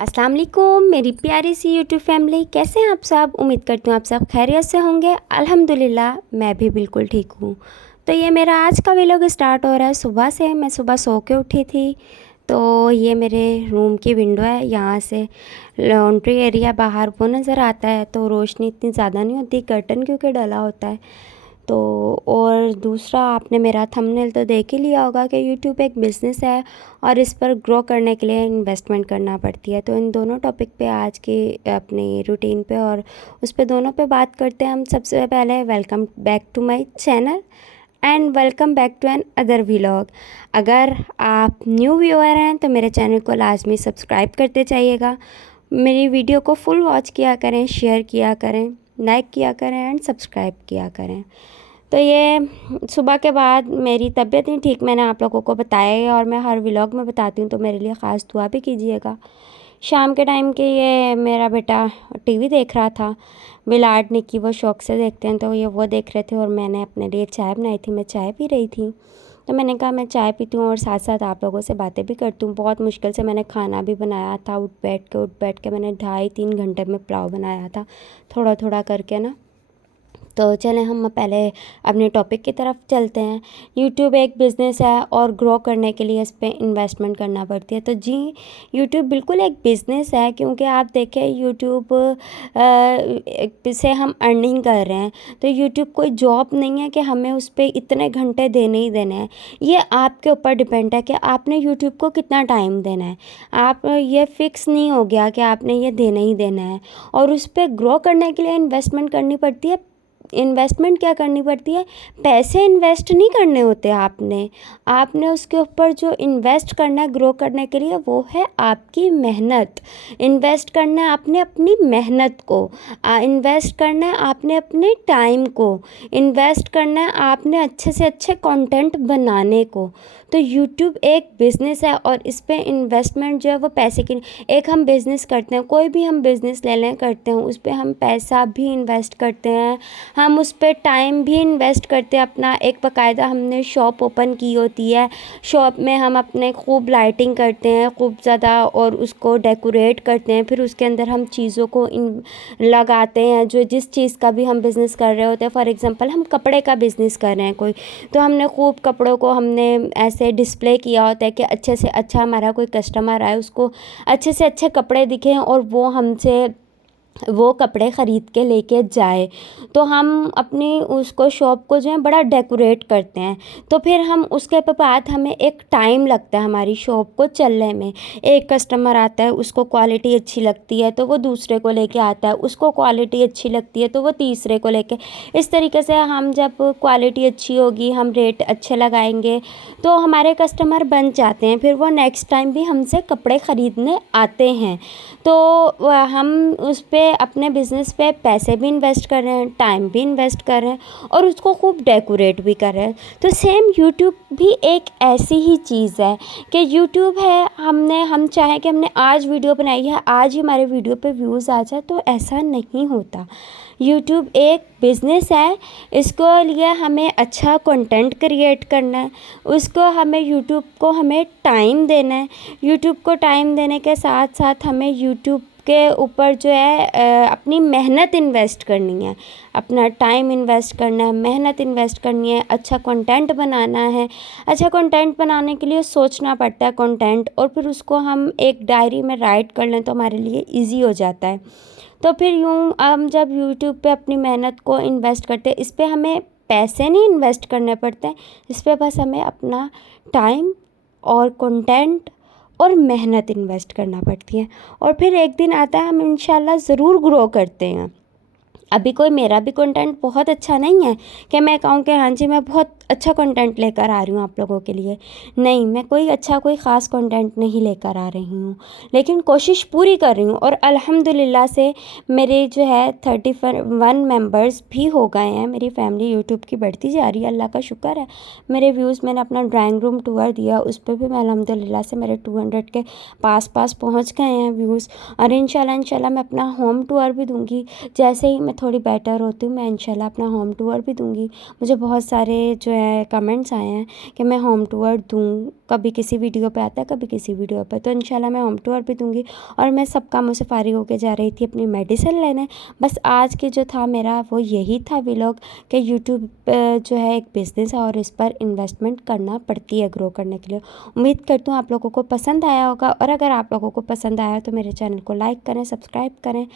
अस्सलाम वालेकुम मेरी प्यारी सी यूट्यूब फैमिली, कैसे हैं आप सब। उम्मीद करती हूँ आप सब खैरियत से होंगे। अल्हम्दुलिल्लाह मैं भी बिल्कुल ठीक हूँ। तो ये मेरा आज का व्लॉग स्टार्ट हो रहा है सुबह से। मैं सुबह सो के उठी थी, तो ये मेरे रूम की विंडो है, यहाँ से लॉन्ड्री एरिया बाहर वो नज़र आता है। तो रोशनी इतनी ज़्यादा नहीं होती, कर्टन क्योंकि डला होता है। तो और दूसरा, आपने मेरा थंबनेल तो देख ही लिया होगा कि यूट्यूब एक बिज़नेस है और इस पर ग्रो करने के लिए इन्वेस्टमेंट करना पड़ती है। तो इन दोनों टॉपिक पे आज की अपनी रूटीन पे और उस पे दोनों पे बात करते हैं हम। सबसे पहले welcome back to my channel and welcome back to another vlog. अगर आप न्यू व्यूअर हैं तो मेरे चैनल को लाजमी सब्सक्राइब करते जाइएगा। मेरी वीडियो को फुल वॉच किया करें, शेयर किया करें, लाइक किया करें एंड सब्सक्राइब किया करें। तो ये सुबह के बाद मेरी तबीयत नहीं ठीक, मैंने आप लोगों को बताया है और मैं हर व्लॉग में बताती हूँ, तो मेरे लिए ख़ास दुआ भी कीजिएगा। शाम के टाइम के ये मेरा बेटा टीवी देख रहा था। विलाट निक्की वो शौक़ से देखते हैं, तो ये वो देख रहे थे और मैंने अपने लिए चाय बनाई थी। मैं चाय पी रही थी, तो मैंने कहा मैं चाय पीती हूँ और साथ साथ आप लोगों से बातें भी करती हूँ। बहुत मुश्किल से मैंने खाना भी बनाया था, उठ बैठ के मैंने 2.5-3 घंटे में पुलाव बनाया था, थोड़ा थोड़ा करके ना। तो चलें हम पहले अपने टॉपिक की तरफ चलते हैं। यूट्यूब एक बिज़नेस है और ग्रो करने के लिए इस पे इन्वेस्टमेंट करना पड़ती है। तो जी, यूट्यूब बिल्कुल एक बिज़नेस है, क्योंकि आप देखें यूट्यूब से हम अर्निंग कर रहे हैं। तो यूट्यूब कोई जॉब नहीं है कि हमें उस पर इतने घंटे देने ही देने हैं। ये आपके ऊपर डिपेंड है कि आपने यूट्यूब को कितना टाइम देना है। आप ये फ़िक्स नहीं हो गया कि आपने ये देना ही देना है। और उस पर ग्रो करने के लिए इन्वेस्टमेंट करनी पड़ती है। इन्वेस्टमेंट क्या करनी पड़ती है, पैसे इन्वेस्ट नहीं करने होते आपने उसके ऊपर जो इन्वेस्ट करना है ग्रो करने के लिए, वो है आपकी मेहनत। इन्वेस्ट करना है आपने अपनी मेहनत को, इन्वेस्ट करना है आपने अपने टाइम को, इन्वेस्ट करना है आपने अच्छे से अच्छे कंटेंट बनाने को। तो यूट्यूब एक बिज़नेस है और इस पे इन्वेस्टमेंट जो है वो पैसे की, एक हम बिज़नेस करते हैं, कोई भी हम बिज़नेस ले लें करते हैं, उस पर हम पैसा भी इन्वेस्ट करते हैं, हम उस पर टाइम भी इन्वेस्ट करते हैं अपना। एक बाकायदा हमने शॉप ओपन की होती है, शॉप में हम अपने खूब लाइटिंग करते हैं खूब ज़्यादा और उसको डेकोरेट करते हैं। फिर उसके अंदर हम चीज़ों को लगाते हैं, जो जिस चीज़ का भी हम बिज़नेस कर रहे होते हैं। फॉर एग्ज़ाम्पल हम कपड़े का बिज़नेस कर रहे हैं कोई, तो हमने खूब कपड़ों को हमने ऐसे डिस्प्ले किया होता है कि अच्छे से अच्छा हमारा कोई कस्टमर आए, उसको अच्छे से अच्छे कपड़े दिखें और वो हमसे वो कपड़े ख़रीद के लेके जाए। तो हम अपनी उसको शॉप को जो है बड़ा डेकोरेट करते हैं। तो फिर हम उसके बाद हमें एक टाइम लगता है हमारी शॉप को चलने में। एक कस्टमर आता है, उसको क्वालिटी अच्छी लगती है तो वो दूसरे को लेके आता है, उसको क्वालिटी अच्छी लगती है तो वो तीसरे को लेके। इस तरीके से हम जब क्वालिटी अच्छी होगी, हम रेट अच्छे लगाएंगे, तो हमारे कस्टमर बन जाते हैं। फिर वो नेक्स्ट टाइम भी हमसे कपड़े ख़रीदने आते हैं। तो हम उस पे अपने बिज़नेस पे पैसे भी इन्वेस्ट कर रहे हैं, टाइम भी इन्वेस्ट कर रहे हैं और उसको खूब डेकोरेट भी कर रहे हैं। तो सेम यूट्यूब भी एक ऐसी ही चीज़ है कि यूट्यूब है, हम चाहें कि हमने आज वीडियो बनाई है, आज ही हमारे वीडियो पे व्यूज़ आ जाए, तो ऐसा नहीं होता। यूट्यूब एक बिज़नेस है, इसको लिए हमें अच्छा कंटेंट क्रिएट करना है, उसको हमें यूट्यूब को हमें टाइम देना है। यूट्यूब को टाइम देने के साथ साथ हमें यूट्यूब के ऊपर जो है अपनी मेहनत इन्वेस्ट करनी है, अपना टाइम इन्वेस्ट करना है, मेहनत इन्वेस्ट करनी है, अच्छा कंटेंट बनाना है। अच्छा कंटेंट बनाने के लिए सोचना पड़ता है कंटेंट, और फिर उसको हम एक डायरी में राइट कर लें तो हमारे लिए इजी हो जाता है। तो फिर यूँ हम जब यूट्यूब पे अपनी मेहनत को इन्वेस्ट करते हैं, इस पे हमें पैसे नहीं इन्वेस्ट करने पड़ते हैं, इस पे बस हमें अपना टाइम और कंटेंट और मेहनत इन्वेस्ट करना पड़ती है। और फिर एक दिन आता है हम इंशाल्लाह ज़रूर ग्रो करते हैं। अभी कोई मेरा भी कंटेंट बहुत अच्छा नहीं है कि मैं कहूँ कि हाँ जी मैं बहुत अच्छा कंटेंट लेकर आ रही हूँ आप लोगों के लिए। नहीं, मैं कोई ख़ास कंटेंट नहीं लेकर आ रही हूँ, लेकिन कोशिश पूरी कर रही हूँ। और अल्हम्दुलिल्लाह से मेरे जो है 31 मेंबर्स भी हो गए हैं। मेरी फैमिली यूट्यूब की बढ़ती जा रही है, अल्लाह का शुक्र है। मेरे व्यूज़, मैंने अपना ड्राइंग रूम टूर दिया, उस पर भी मैं अल्हम्दुलिल्लाह से मेरे 200 के पास पहुँच गए हैं व्यूज़। और इंशाल्लाह मैं अपना होम टूर भी दूँगी। जैसे ही मैं थोड़ी बेटर होती हूँ मैं इंशाल्लाह अपना होम टूर भी दूँगी। मुझे बहुत सारे जो है कमेंट्स आए हैं कि मैं होम टूर दूँ, कभी किसी वीडियो पे आता है कभी किसी वीडियो पे, तो इंशाल्लाह मैं होम टूर भी दूँगी। और मैं सब कामों से फ़ारिग होके जा रही थी अपनी मेडिसिन लेने। बस आज के जो था मेरा वो यही था व्लॉग कि यूट्यूब जो है एक बिज़नेस है और इस पर इन्वेस्टमेंट करना पड़ती है ग्रो करने के लिए। उम्मीद करती हूँ आप लोगों को पसंद आया होगा, और अगर आप लोगों को पसंद आया तो मेरे चैनल को लाइक करें, सब्सक्राइब करें।